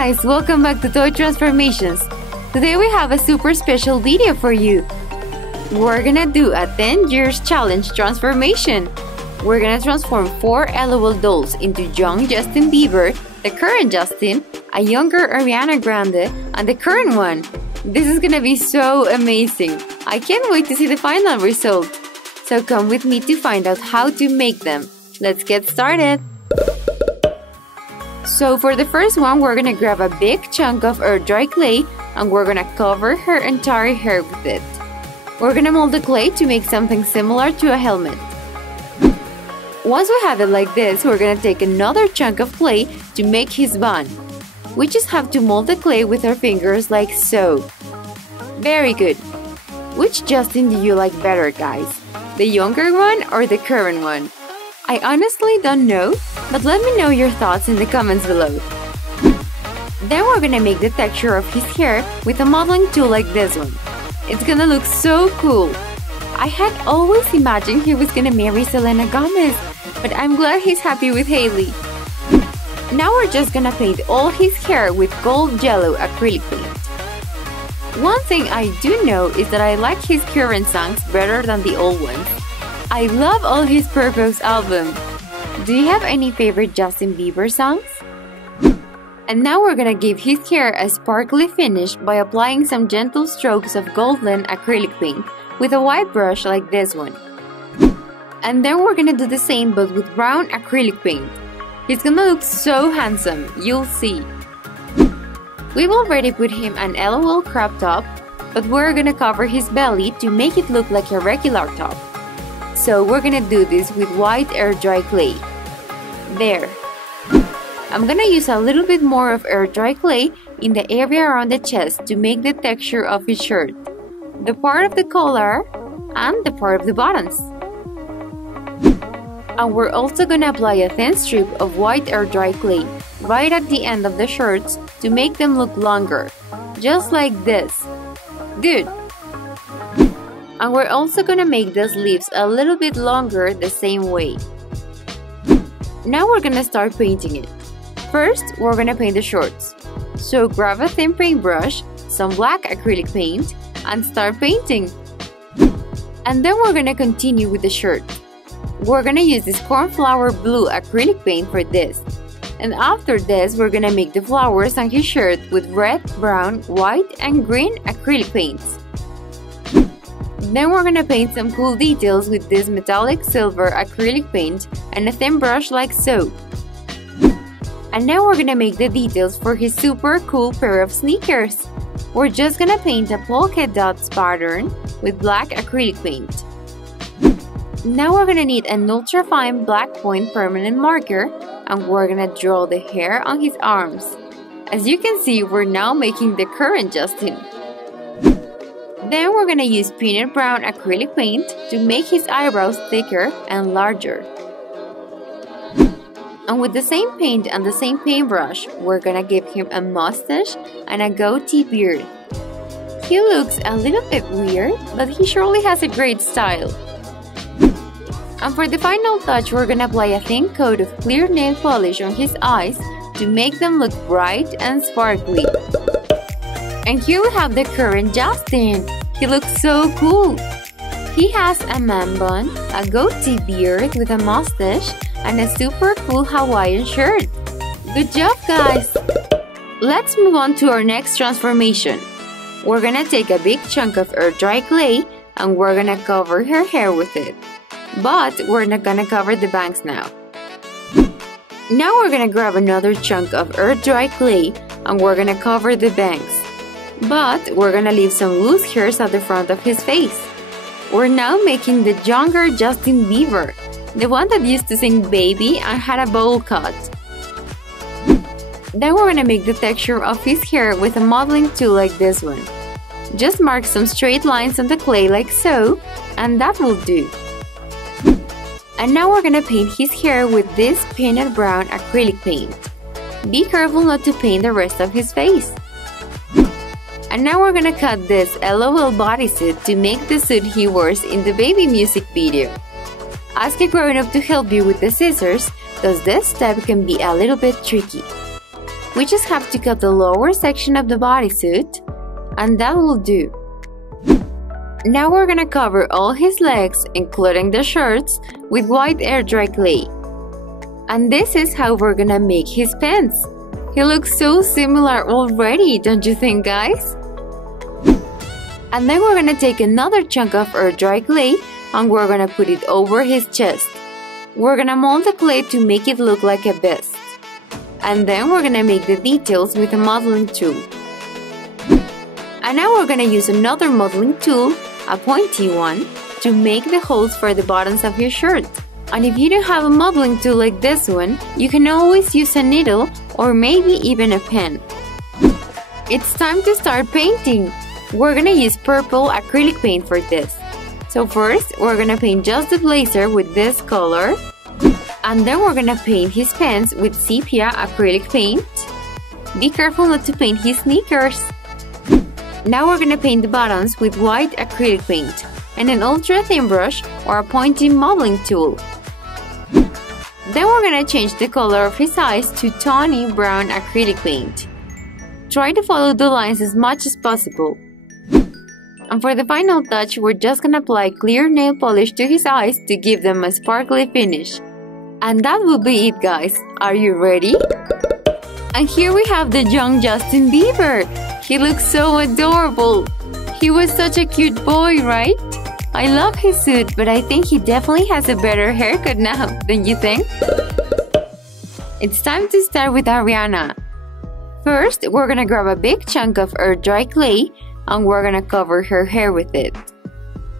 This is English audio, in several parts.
guys, welcome back to Toy Transformations. Today we have a super special video for you. We're gonna do a 10 years challenge transformation. We're gonna transform 4 LOL dolls into young Justin Bieber, the current Justin, a younger Ariana Grande, and the current one. This is gonna be so amazing. I can't wait to see the final result. So come with me to find out how to make them. Let's get started. So for the first one, we're gonna grab a big chunk of air-dry clay and we're gonna cover her entire hair with it. We're gonna mold the clay to make something similar to a helmet. Once we have it like this, we're gonna take another chunk of clay to make his bun. We just have to mold the clay with our fingers like so. Very good. Which Justin do you like better, guys? The younger one or the current one? I honestly don't know, but let me know your thoughts in the comments below. Then we're gonna make the texture of his hair with a modeling tool like this one. It's gonna look so cool. I had always imagined he was gonna marry Selena Gomez, but I'm glad he's happy with Hailey. Now we're just gonna paint all his hair with gold yellow acrylic paint. One thing I do know is that I like his current songs better than the old ones. I love all his Purpose album. Do you have any favorite Justin Bieber songs? And now we're gonna give his hair a sparkly finish by applying some gentle strokes of golden acrylic paint with a white brush like this one. And then we're gonna do the same but with brown acrylic paint. He's gonna look so handsome, you'll see. We've already put him an LOL crop top, but we're gonna cover his belly to make it look like a regular top. So we're gonna do this with white air-dry clay. There. I'm gonna use a little bit more of air-dry clay in the area around the chest to make the texture of his shirt, the part of the collar, and the part of the buttons. And we're also gonna apply a thin strip of white air-dry clay right at the end of the shirts to make them look longer, just like this. Good! And we're also gonna make the sleeves a little bit longer the same way. Now we're gonna start painting it. First, we're gonna paint the shorts. So grab a thin paintbrush, some black acrylic paint, and start painting. And then we're gonna continue with the shirt. We're gonna use this cornflower blue acrylic paint for this. And after this, we're gonna make the flowers on his shirt with red, brown, white, and green acrylic paints. Then we're gonna paint some cool details with this metallic silver acrylic paint and a thin brush like so. And now we're gonna make the details for his super cool pair of sneakers. We're just gonna paint a polka dots pattern with black acrylic paint. Now we're gonna need an ultra-fine black point permanent marker and we're gonna draw the hair on his arms. As you can see, we're now making the current Justin. Then we're gonna use peanut brown acrylic paint to make his eyebrows thicker and larger. And with the same paint and the same paintbrush, we're gonna give him a mustache and a goatee beard. He looks a little bit weird, but he surely has a great style. And for the final touch, we're gonna apply a thin coat of clear nail polish on his eyes to make them look bright and sparkly. And here we have the current Justin. He looks so cool. He has a man bun, a goatee beard with a mustache, and a super cool Hawaiian shirt. Good job, guys! Let's move on to our next transformation. We're gonna take a big chunk of air-dry clay and we're gonna cover her hair with it. But we're not gonna cover the bangs now. Now we're gonna grab another chunk of air-dry clay and we're gonna cover the bangs. But we're gonna leave some loose hairs at the front of his face. We're now making the younger Justin Bieber, the one that used to sing Baby and had a bowl cut. Then we're gonna make the texture of his hair with a modeling tool like this one. Just mark some straight lines on the clay like so, and that will do. And now we're gonna paint his hair with this peanut brown acrylic paint. Be careful not to paint the rest of his face. And now we're gonna cut this LOL bodysuit to make the suit he wears in the Baby music video. Ask a grown-up to help you with the scissors, cause this step can be a little bit tricky. We just have to cut the lower section of the bodysuit, and that will do. Now we're gonna cover all his legs, including the shorts, with white air dry clay. And this is how we're gonna make his pants. He looks so similar already, don't you think, guys? And then we're gonna take another chunk of air dry clay and we're gonna put it over his chest. We're gonna mold the clay to make it look like a vest. And then we're gonna make the details with a modeling tool. And now we're gonna use another modeling tool, a pointy one, to make the holes for the buttons of your shirt. And if you don't have a modeling tool like this one, you can always use a needle or maybe even a pen. It's time to start painting! We're gonna use purple acrylic paint for this. So first, we're gonna paint just the blazer with this color. And then we're gonna paint his pants with sepia acrylic paint. Be careful not to paint his sneakers! Now we're gonna paint the buttons with white acrylic paint and an ultra thin brush or a pointy modeling tool. Then we're gonna change the color of his eyes to tawny brown acrylic paint. Try to follow the lines as much as possible. And for the final touch, we're just gonna apply clear nail polish to his eyes to give them a sparkly finish. And that will be it, guys. Are you ready? And here we have the young Justin Bieber. He looks so adorable. He was such a cute boy, right? I love his suit, but I think he definitely has a better haircut now, don't you think? It's time to start with Ariana. First, we're gonna grab a big chunk of air dry clay and we're gonna cover her hair with it.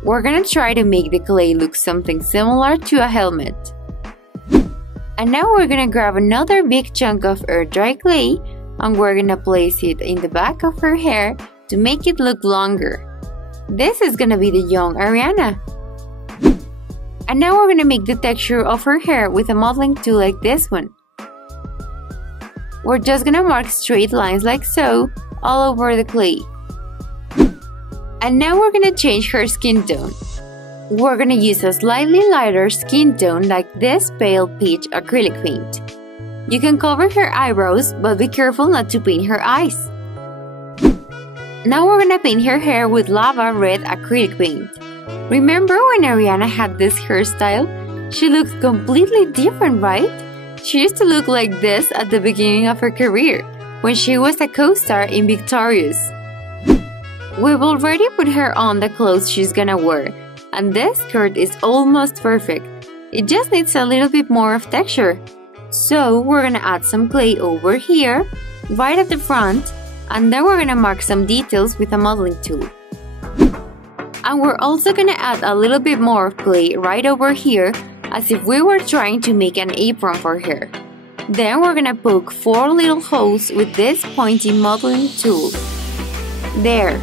We're gonna try to make the clay look something similar to a helmet. And now we're gonna grab another big chunk of air dry clay and we're gonna place it in the back of her hair to make it look longer. This is gonna be the young Ariana. And now we're gonna make the texture of her hair with a modeling tool like this one. We're just gonna mark straight lines like so, all over the clay. And now we're gonna change her skin tone. We're gonna use a slightly lighter skin tone like this pale peach acrylic paint. You can cover her eyebrows, but be careful not to paint her eyes. Now we're gonna paint her hair with lava red acrylic paint. Remember when Ariana had this hairstyle? She looked completely different, right? She used to look like this at the beginning of her career, when she was a co-star in Victorious. We've already put her on the clothes she's gonna wear, and this skirt is almost perfect. It just needs a little bit more of texture. So we're gonna add some clay over here, right at the front, and then we're gonna mark some details with a modeling tool. And we're also gonna add a little bit more of clay right over here, as if we were trying to make an apron for her. Then we're gonna poke 4 little holes with this pointy modeling tool. There.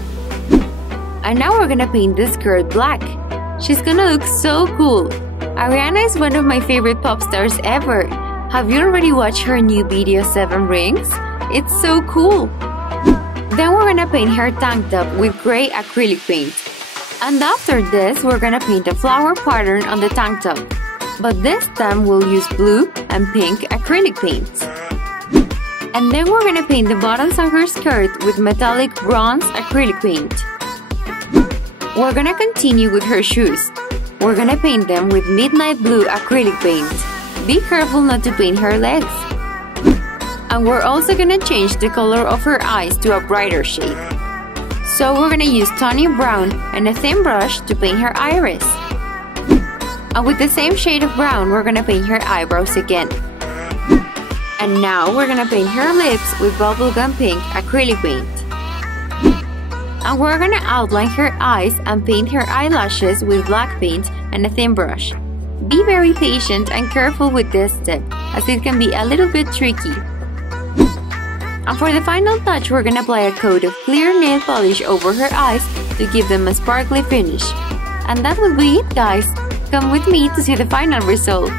And now we're gonna paint the skirt black. She's gonna look so cool. Ariana is one of my favorite pop stars ever. Have you already watched her new video 7 Rings? It's so cool. Then we're gonna paint her tank top with gray acrylic paint. And after this, we're gonna paint a flower pattern on the tank top. But this time we'll use blue and pink acrylic paints. And then we're gonna paint the buttons on her skirt with metallic bronze acrylic paint. We're gonna continue with her shoes. We're gonna paint them with midnight blue acrylic paint. Be careful not to paint her legs. And we're also gonna change the color of her eyes to a brighter shade. So we're gonna use tawny brown and a thin brush to paint her iris. And with the same shade of brown, we're gonna paint her eyebrows again. And now we're gonna paint her lips with bubblegum pink acrylic paint. And we're gonna outline her eyes and paint her eyelashes with black paint and a thin brush. Be very patient and careful with this step, as it can be a little bit tricky. And for the final touch, we're gonna apply a coat of clear nail polish over her eyes to give them a sparkly finish. And that will be it, guys. Come with me to see the final result.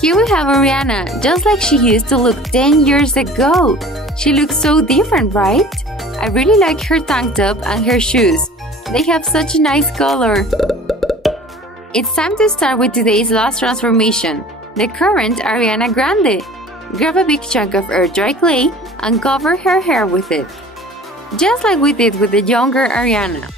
Here we have Ariana, just like she used to look 10 years ago. She looks so different, right? I really like her tank top and her shoes. They have such a nice color. It's time to start with today's last transformation, the current Ariana Grande. grab a big chunk of air dry clay and cover her hair with it, just like we did with the younger Ariana.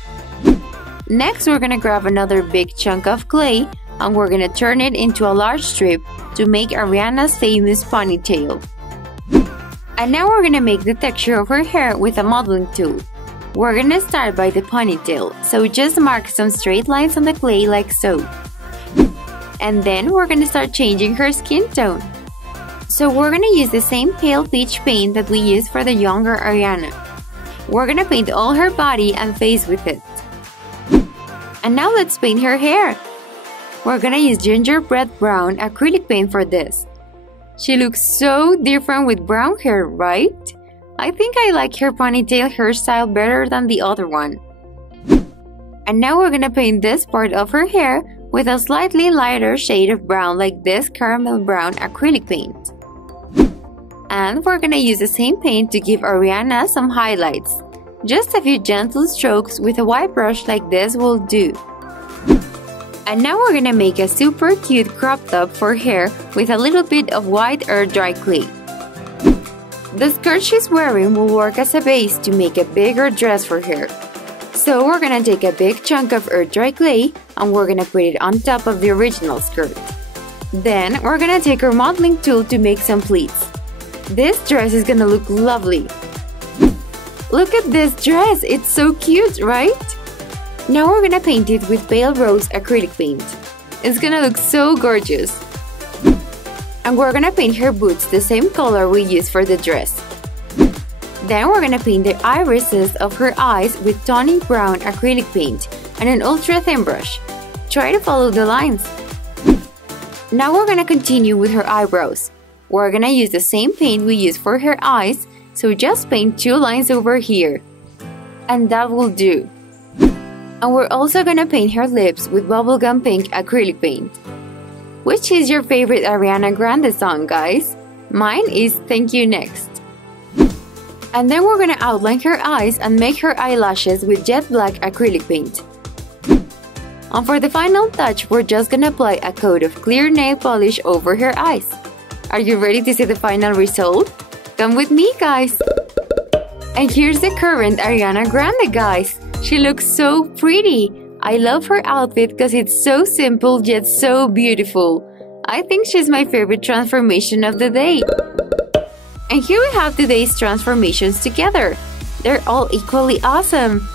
Next, we're gonna grab another big chunk of clay and we're gonna turn it into a large strip to make Ariana's famous ponytail. And now we're gonna make the texture of her hair with a modeling tool. We're gonna start by the ponytail, so just mark some straight lines on the clay like so. And then we're gonna start changing her skin tone. So we're gonna use the same pale peach paint that we used for the younger Ariana. We're gonna paint all her body and face with it. And now let's paint her hair. We're gonna use gingerbread brown acrylic paint for this. She looks so different with brown hair, right? I think I like her ponytail hairstyle better than the other one. And now we're gonna paint this part of her hair with a slightly lighter shade of brown like this caramel brown acrylic paint. And we're gonna use the same paint to give Ariana some highlights. Just a few gentle strokes with a white brush like this will do. And now we're gonna make a super cute crop top for hair with a little bit of white air dry clay. The skirt she's wearing will work as a base to make a bigger dress for her. So we're gonna take a big chunk of air dry clay and we're gonna put it on top of the original skirt. Then we're gonna take our modeling tool to make some pleats. This dress is gonna look lovely. Look at this dress, it's so cute, right? Now we're gonna paint it with pale rose acrylic paint. It's gonna look so gorgeous. And we're gonna paint her boots the same color we used for the dress. Then we're gonna paint the irises of her eyes with tawny brown acrylic paint and an ultra thin brush. Try to follow the lines. Now we're gonna continue with her eyebrows. We're gonna use the same paint we used for her eyes, so just paint 2 lines over here. And that will do. And we're also gonna paint her lips with bubblegum pink acrylic paint. Which is your favorite Ariana Grande song, guys? Mine is Thank You Next. And then we're gonna outline her eyes and make her eyelashes with jet black acrylic paint. And for the final touch, we're just gonna apply a coat of clear nail polish over her eyes. Are you ready to see the final result? Come with me, guys! And here's the current Ariana Grande, guys! She looks so pretty! I love her outfit because it's so simple yet so beautiful. I think she's my favorite transformation of the day. And here we have today's transformations together. They're all equally awesome.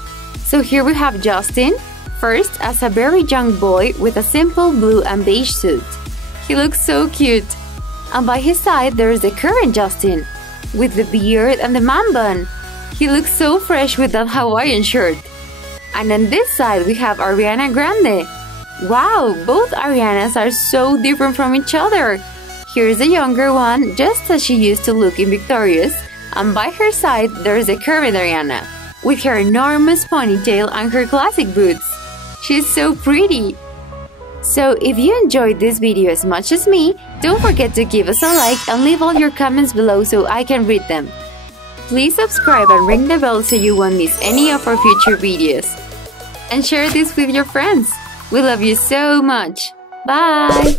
So here we have Justin, first as a very young boy with a simple blue and beige suit. He looks so cute. And by his side there is the current Justin, with the beard and the man bun. He looks so fresh with that Hawaiian shirt. And on this side we have Ariana Grande. Wow, both Arianas are so different from each other. Here's the younger one, just as she used to look in Victorious, and by her side there's the curved Ariana, with her enormous ponytail and her classic boots. She's so pretty! So if you enjoyed this video as much as me, don't forget to give us a like and leave all your comments below so I can read them. Please subscribe and ring the bell so you won't miss any of our future videos. And share this with your friends. We love you so much. Bye!